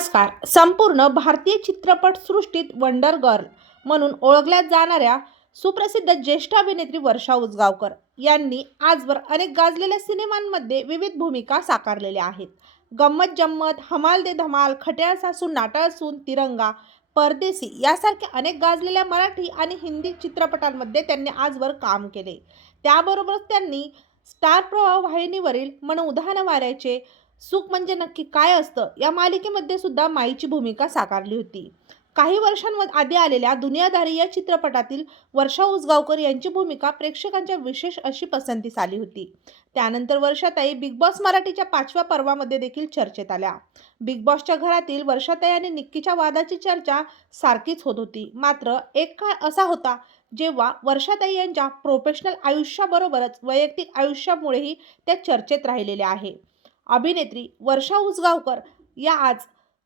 नमस्कार. संपूर्ण भारतीय चित्रपटसृष्टीत वंडर गर्ल म्हणून ओळखल्या जाणाऱ्या सुप्रसिद्ध ज्येष्ठ अभिनेत्री वर्षा उसगावकर यांनी आजवर अनेक गाजलेल्या सिनेमांमध्ये विविध भूमिका साकारलेल्या आहेत. गम्मत जम्मत, हमाल दे धमाल, खट्याळ सासू, नाटाळ सून, तिरंगा, परदेसी यासारख्या अनेक गाजलेल्या मराठी आणि हिंदी चित्रपटांमध्ये त्यांनी आजवर काम केले. त्याबरोबरच त्यांनी स्टार प्रवाह वाहिनीवरील मन उधाण वाऱ्याचे, सुख म्हणजे नक्की काय असतं या मालिकेमध्ये सुद्धा माईची भूमिका साकारली होती. काही वर्षांआधी आलेल्या दुनियादारी या चित्रपटातील वर्षा उसगावकर यांची भूमिका प्रेक्षकांच्या विशेष अशी पसंतीस आली होती. त्यानंतर वर्षाताई बिग बॉस मराठीच्या 5व्या पर्वामध्ये देखील चर्चेत आल्या. बिग बॉसच्या घरातील वर्षाताई आणि निक्कीच्या वादाची चर्चा सारखीच होत होती. मात्र एक काळ असा होता जेव्हा वर्षाताई यांच्या प्रोफेशनल आयुष्याबरोबरच वैयक्तिक आयुष्यामुळेही त्या चर्चेत राहिलेल्या आहे. अभिनेत्री वर्षा उसगावकर या आज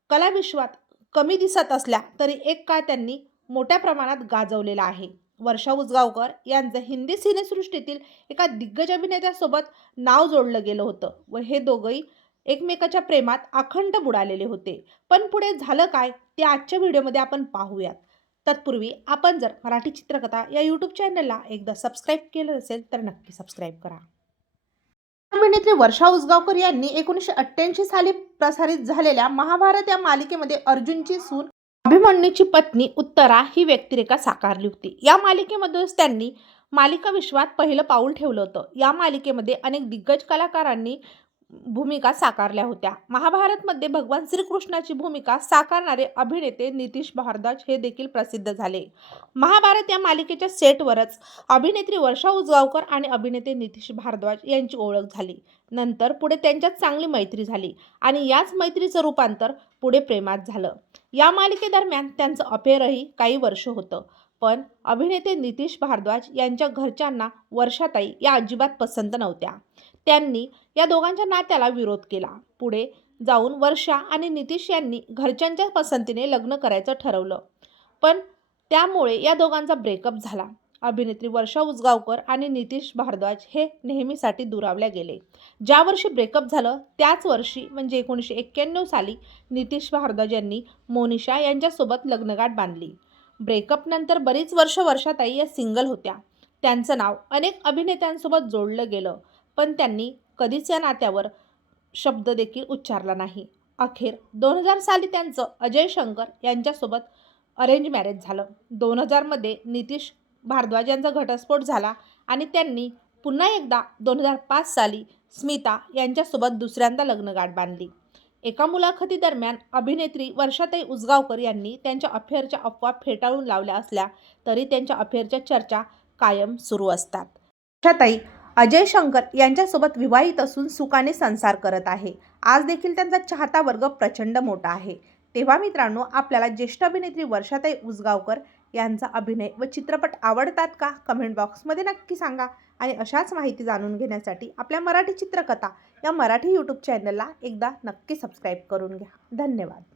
कलाविश्वात कमी दिसत असल्या तरी एक काळ त्यांनी मोठ्या प्रमाणात गाजवलेला आहे. वर्षा उसगावकर यांचं हिंदी सिनेसृष्टीतील एका दिग्गज अभिनेत्यासोबत नाव जोडलं गेलं होतं व हे दोघंही एकमेकाच्या प्रेमात अखंड बुडालेले होते. पण पुढे झालं काय ते आजच्या व्हिडिओमध्ये आपण पाहूयात. तत्पूर्वी आपण जर मराठी चित्रकथा या यूट्यूब चॅनलला एकदा सबस्क्राईब केलं असेल तर नक्की सबस्क्राईब करा. अभिनेत्री वर्षा उसगावकर यांनी 1988 साली प्रसारित झालेल्या महाभारत या मालिकेमध्ये अर्जुनची सून अभिमन्यूची पत्नी उत्तरा ही व्यक्तिरेखा साकारली होती. या मालिकेमधूनच त्यांनी मालिका विश्वात पहिलं पाऊल ठेवलं होतं. या मालिकेमध्ये अनेक दिग्गज कलाकारांनी भूमिका साकारल्या होत्या. महाभारतमध्ये भगवान श्रीकृष्णाची भूमिका साकारणारे अभिनेते नितीश भारद्वाज हे देखील प्रसिद्ध झाले. महाभारत या मालिकेच्या सेटवरच अभिनेत्री वर्षा उसगावकर आणि अभिनेते नितीश भारद्वाज यांची ओळख झाली. नंतर पुढे त्यांच्यात चांगली मैत्री झाली आणि याच मैत्रीचं रूपांतर पुढे प्रेमात झालं. या मालिकेदरम्यान त्यांचं अफेअरही काही वर्ष होतं. पण अभिनेते नितीश भारद्वाज यांच्या घरच्यांना वर्षाताई या अजिबात पसंत नव्हत्या. त्यांनी या दोघांच्या नात्याला विरोध केला. पुढे जाऊन वर्षा आणि नितीश यांनी घरच्यांच्या पसंतीने लग्न करायचं ठरवलं. पण त्यामुळे या दोघांचा ब्रेकअप झाला. अभिनेत्री वर्षा उसगावकर आणि नितीश भारद्वाज हे नेहमीसाठी दुरावल्या गेले. ज्या वर्षी ब्रेकअप झालं त्याच वर्षी म्हणजे 1991 साली नितीश भारद्वाज यांनी मोनिशा यांच्यासोबत लग्नगाठ बांधली. ब्रेकअपनंतर बरीच वर्ष वर्षाताई या सिंगल होत्या. त्यांचं नाव अनेक अभिनेत्यांसोबत जोडलं गेलं पण त्यांनी कधीच या नात्यावर शब्द देखील उच्चारला नाही. अखेर 2000 साली त्यांचं अजय शंकर यांच्यासोबत अरेंज मॅरेज झालं. 2000 मध्ये नितीश भारद्वाज यांचा घटस्फोट झाला आणि त्यांनी पुन्हा एकदा 2005 साली स्मिता यांच्यासोबत दुसऱ्यांदा लग्नगाठ बांधली. एका मुलाखतीदरम्यान अभिनेत्री वर्षाताई उसगावकर यांनी त्यांच्या अफेअरच्या अफवा फेटाळून लावल्या असल्या तरी त्यांच्या अफेअरच्या चर्चा कायम सुरू असतात. वर्षाताई अजय शंकर यांच्यासोबत विवाहित असून सुखाने संसार करत आहे. आज देखील त्यांचा चाहता वर्ग प्रचंड मोठा आहे. तेव्हा मित्रांनो, आपल्याला ज्येष्ठ अभिनेत्री वर्षाताई उसगावकर यांचा अभिनय व चित्रपट आवडतात का? कमेंट बॉक्समध्ये नक्की सांगा. आणि अशाच माहिती जाणून घेण्यासाठी आपल्या मराठी चित्रकथा या मराठी यूट्यूब चॅनलला एकदा नक्की सबस्क्राईब करून घ्या. धन्यवाद.